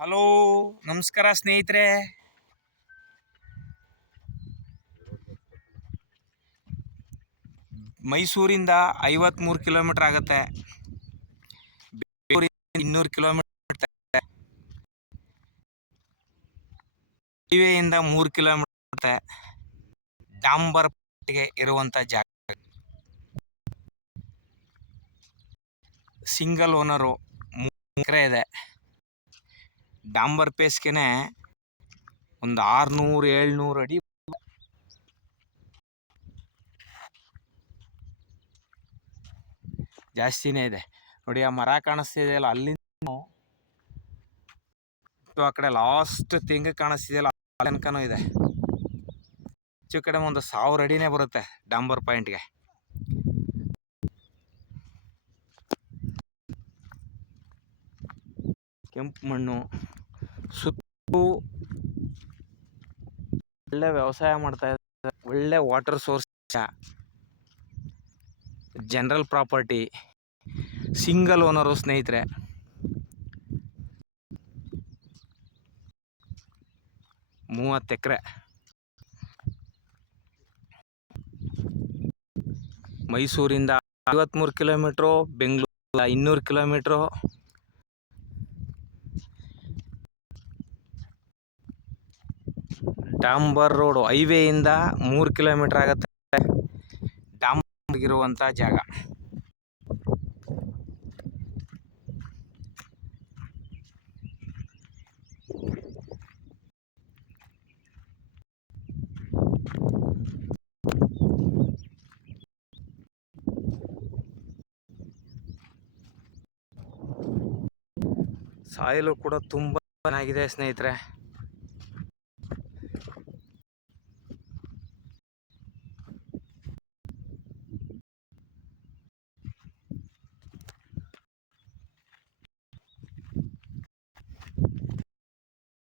Hello, ನಮಸ್ಕಾರ ಸ್ನೇಹಿತರೆ. ಮೈಸೂರಿಂದ 53 ಕಿಲೋಮೀಟರ್ ಆಗುತ್ತೆ. ಬೆಂಗಳೂರಿಂದ 200 ಕಿಲೋಮೀಟರ್. ಹೈವೇಯಿಂದ 3 ಕಿಲೋಮೀಟರ್. ಡಾಂಬರ್ ಪಟ್ಟಿಗೆ ಇರುವಂಥ ಜಾಗ. ಸಿಂಗಲ್ ಓನರು, 3 ಎಕರೆ ಇದೆ. ಡಾಂಬರ್ ಪೇಸ್ಗೆನೆ ಒಂದು 600-700 ಅಡಿ ಜಾಸ್ತಿನೇ ಇದೆ. ನೋಡಿ, ಆ ಮರ ಕಾಣಿಸ್ತಿದೆಯಲ್ಲ, ಅಲ್ಲಿಂದ ಆ ಕಡೆ ಲಾಸ್ಟ್ ತೆಂಗು ಕಾಣಿಸ್ತಿದೆಯಲ್ಲ, ಆ ತನಕನೂ ಇದೆ. ಹೆಚ್ಚು ಕಡೆ ಒಂದು 1000 ಅಡಿನೇ ಬರುತ್ತೆ ಡಾಂಬರ್ ಪಾಯಿಂಟ್ಗೆ. ಕೆಂಪು ಮಣ್ಣು, ಸುತ್ತ ಒಳ್ಳೆ ವ್ಯವಸಾಯ ಮಾಡ್ತಾ ಇದ್ದಾರೆ. ಒಳ್ಳೆ water source, general property, single owner ಸ್ನೇಹಿತರೆ. ಮೂವತ್ತು ಎಕರೆ. ಮೈಸೂರಿಂದ 53 ಕಿಲೋಮೀಟ್ರು, ಬೆಂಗಳೂರಿಂದ 200 ಕಿಲೋಮೀಟ್ರು. ಡಾಂಬರ್ ರೋಡು ಹೈವೇಯಿಂದ 3 ಕಿಲೋಮೀಟರ್ ಆಗುತ್ತೆ. ಡಾಂಬರ್ ಇರುವಂಥ ಜಾಗ. ಸಾಯಿಲು ಕೂಡ ತುಂಬ ಚೆನ್ನಾಗಿದೆ ಸ್ನೇಹಿತರೆ.